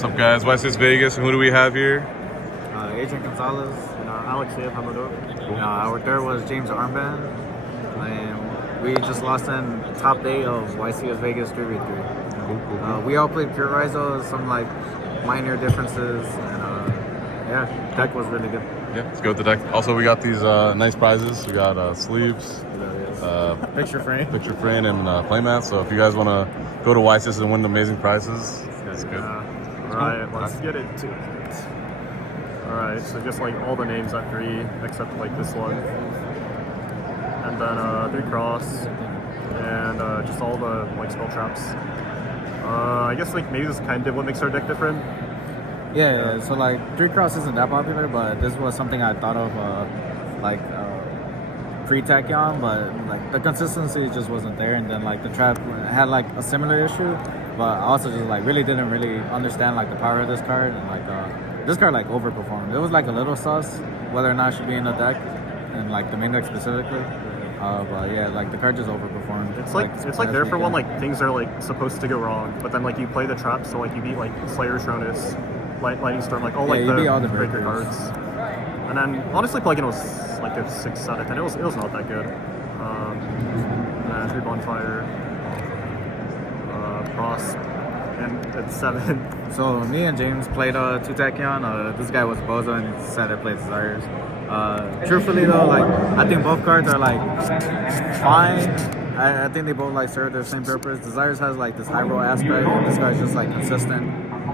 What's up, guys? YCS Vegas. Who do we have here? Adrian Gonzalez and Alex Hamamoto. Cool. Our third was James Armband. And we just lost in top 8 of YCS Vegas 3v3. Cool. We all played pure Ryzeal, some like minor differences, and yeah, deck was really good. Yeah, let's go with the deck. Also, we got these nice prizes. We got sleeves, Picture frame. picture frame, and playmats. So if you guys want to go to YCS and win amazing prizes, that's good. Alright, let's get into it. Alright, so just like all the names at 3, except like this one. And then 3 cross, and just all the like spell traps. I guess like maybe this kind of what makes our deck different. Yeah, so like 3 cross isn't that popular, but this was something I thought of pre-Tachyon, but like the consistency just wasn't there, and then like the trap had like a similar issue, but I also just like really didn't understand like the power of this card, and like this card like overperformed. It was like a little sus whether or not it should be in the deck, and like the main deck specifically. But yeah, like the card just overperformed. It's like there for when like things are like supposed to go wrong, but then like you play the trap, so like you beat like Slayer's Tronus, Lightning Storm, like all like the breaker cards. And then honestly, plugin was like a 6 out of 10. It was not that good. And then 3 bonfire, cross, and it's 7. So me and James played 2 Tachyon. This guy was Bozo, and he said I played Desires. Truthfully though, like I think both cards are like fine. I think they both like serve their same purpose. Desires has like this high roll aspect, and this guy's just like consistent.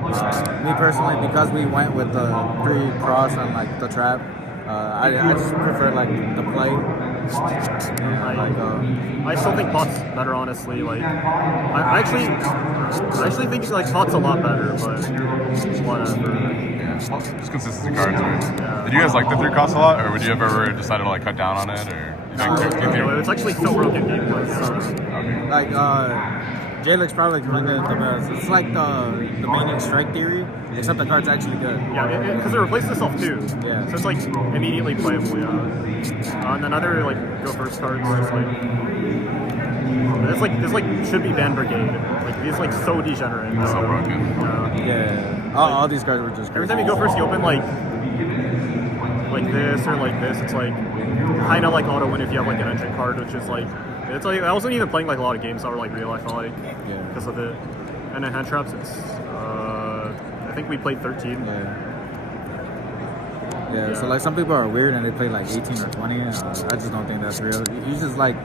Me personally, because we went with the 3 cross and like the trap, I just prefer like the play. I still think Pot's better, honestly. Like I actually think like Pot's a lot better, but whatever. Just consistency cards, right? Yeah. Did you guys like the 3 cross a lot, or would you ever decide to like cut down on it, or you think? It's actually still broken gameplay. Like Jalix probably explained it the best. It's like the main strike theory, except the card's actually good. Yeah, because it replaces itself too. Yeah. So it's like immediately playable. Yeah. And then other like go first cards, just like this like should be Van Brigade. Like he's like so degenerate. So broken. Yeah. All these cards were just Every time you go first, you open like this or like this. It's like kind of like auto win if you have like an entry card, which is like it's like I wasn't even playing like a lot of games that were like real. I felt like because of it. And then hand traps, it's I think we played 13. Yeah, so like some people are weird and they play like 18 or 20. I just don't think that's real. You just like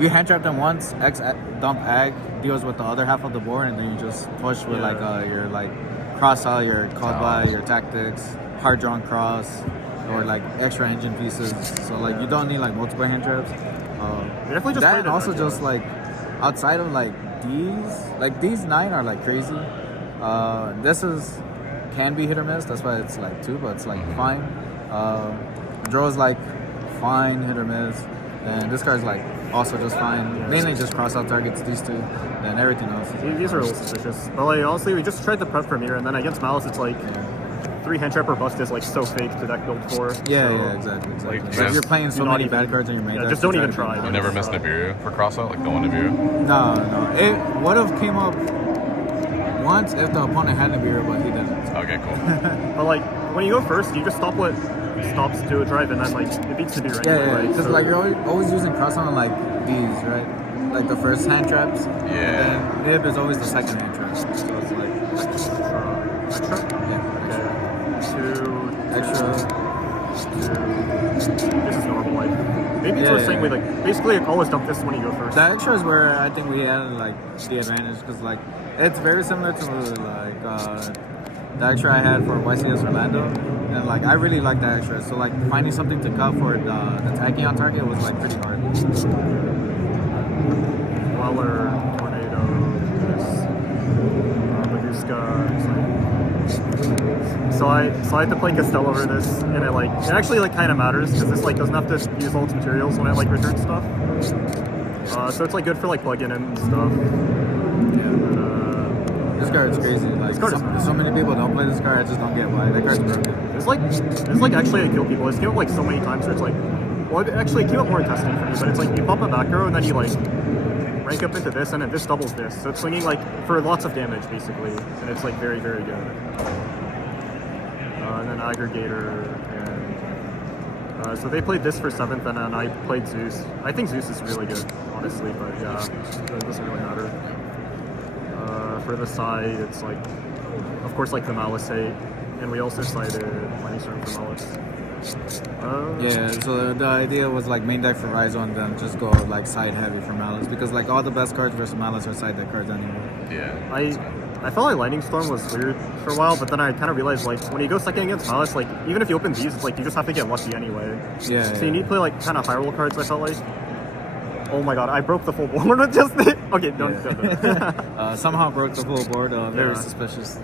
you hand trap them once, X dump ag deals with the other half of the board, and then you just push with like your like cross out, your called by, your tactics, hard drawn cross, or like extra engine pieces. So like you don't need like multiple hand traps. Definitely just that and also just like outside of like these 9 are like crazy. This can be hit or miss. That's why it's like 2, but it's like fine. Draw's like fine, hit or miss. And this card's like also just fine. Mainly just cross out targets, these 2, and everything else. These are a little suspicious. But like honestly, we just tried to prep from here, and then against Malice, it's like 3 hand trap or bust is like so fake to deck build for. Yeah, exactly. Like, if you're playing so many bad cards in your main deck, just don't even try. You never missed Nibiru for cross out, like the one Nibiru? No. It would have came up once if the opponent had Nibiru, but he didn't. Okay, cool. But like when you go first, you just stop what stops to a drive, and then like it beats Nibiru anyway. Yeah, right? because like you're always using cross on like these, right? Like the first hand traps. Yeah. And then nib is always the second hand trap. So it's like Extra? Yeah. Extra. Extra. This is normal. Like maybe it's the same way. Like basically, like, always dump this when you go first. The extra is where I think we had like the advantage, because like it's very similar to like the extra I had for YCS Orlando, and like I really like that extra. So like finding something to cut for the Tachyon target was like pretty hard. Weller, Tornado, Baguska. So I had to play Castell over this, and it actually like kind of matters because this like doesn't have to use all its materials when it like returns stuff. So it's like good for like plug-in and stuff. This card is crazy. Like so many people don't play this card. I just don't get why. That card's broken. It's like actually I kill people. It's came up like so many times where it's like, well, actually it came up more in testing for me, but it's like you pop a back row and then you like rank up into this, and then this doubles this. So it's swinging like for lots of damage basically, and it's like very, very good. And then aggregator, and so they played this for 7th, and then I played Zeus. I think Zeus is really good, honestly, but yeah, it doesn't really matter. For the side, it's like, of course, like the Malice hate, and we also sided Lightning Storm for Malice. Yeah, so the idea was like main deck for Ryzeal and then just go like side heavy for Malice, because like all the best cards versus Malice are side deck cards anyway. Yeah. I felt like Lightning Storm was weird for a while, but then I kind of realized like when you go second against Malice, like even if you open these, like you just have to get lucky anyway. Yeah. So you need to play like kind of high roll cards. I felt like. Oh my god! I broke the full board with just it. Okay, don't. Somehow broke the full board. Very Yeah. suspicious.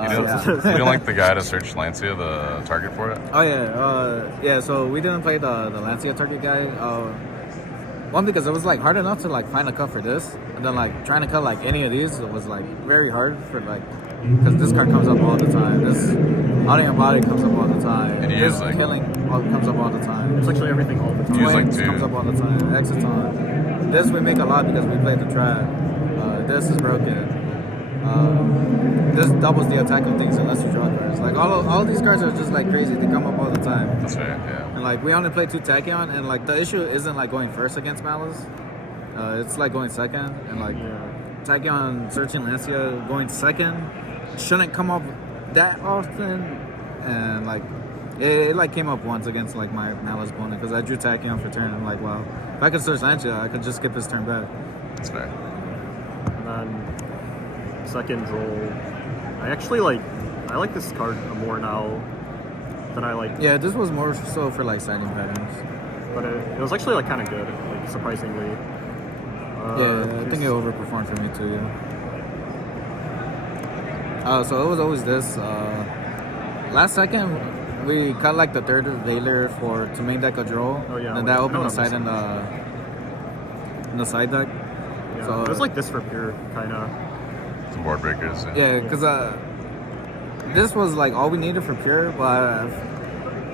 You didn't like the guy to search Lancia, the target for it? Oh yeah, so we didn't play the Lancia target guy. One, because it was like hard enough to like find a cut for this, and then like trying to cut like any of these, it was like very hard for like, because this card comes up all the time. This out of your body comes up all the time. And you this use, like, killing comes up all the time. It's actually everything all the time. You use, like, Flames two. comes up all the time. Exiton. This we make a lot because we played the trap. This is broken. This doubles the attack of things unless you draw cards. Like all these cards are just like crazy. They come up all the time. That's right, yeah. And like we only play 2 Tachyon, and like the issue isn't like going first against Malice. It's like going second, and like Tachyon searching Lancia going second shouldn't come up that often, and like it like came up once against like my Malice opponent because I drew Tachyon for turn. I'm like, wow, if I could search Lancia, I could just skip his turn back. That's fair. And then second roll, I actually I like this card more now than I like. Yeah, this was more so for like siding patterns. But it was actually like kind of good, like surprisingly. Yeah, I think it overperformed for me too. Yeah. So it was always this. Last second, we cut like the third Veiler to main deck a draw. Oh yeah. And that opened the side in the side deck. Yeah. So it was like this for pure, kind of. Some board breakers. Yeah, because this was like all we needed for pure, but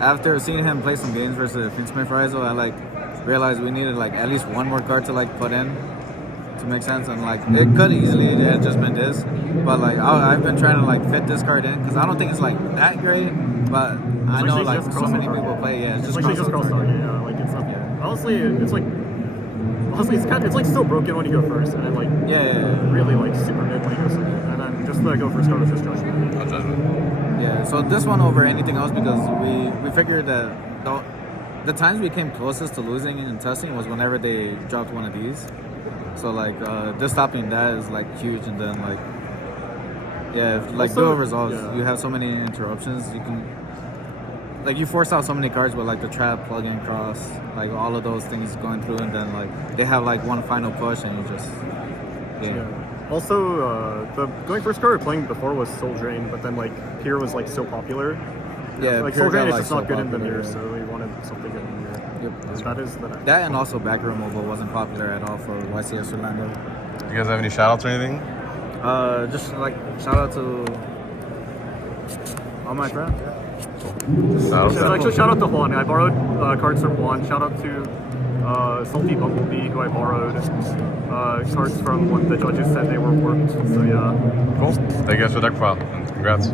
after seeing him play some games versus Finsmith Ryzeal, I like realized we needed like at least one more card to like put in to make sense, and like it could easily have just been this, but like I've been trying to like fit this card in because I don't think it's like that great, but I know like so many people play. Yeah, it's just like just cross target. Yeah, like it's not. Honestly, it's like it's like still broken when you go first, and then like really like super mid when you go second, and then just go first card was just judgment. No judgment. Yeah, so this one over anything else because we figured that the times we came closest to losing in testing was whenever they dropped one of these. So like just stopping that is like huge, and then like like Also, dual resolves, you have so many interruptions. You can like you force out so many cards with like the trap, plug in, cross, like all of those things going through, and then like they have like one final push, and you just Also, the going first card we were playing before was Soul Drain, but then like Pier was like so popular. Yeah, like Pure Soul Drain got, is like, just so not good in the popular, mirror, yeah. so we wanted something good in the mirror. Yep. So that is the That, and also back removal wasn't popular at all for YCS Orlando. Do you guys have any shout outs or anything? Just like shout out to all my friends. Actually, shout out to Juan. I borrowed cards from Juan. Shout out to Salty Bumblebee, who I borrowed cards from when the judges said they were warped. So yeah. Cool. Thank you guys for the deck file, and congrats.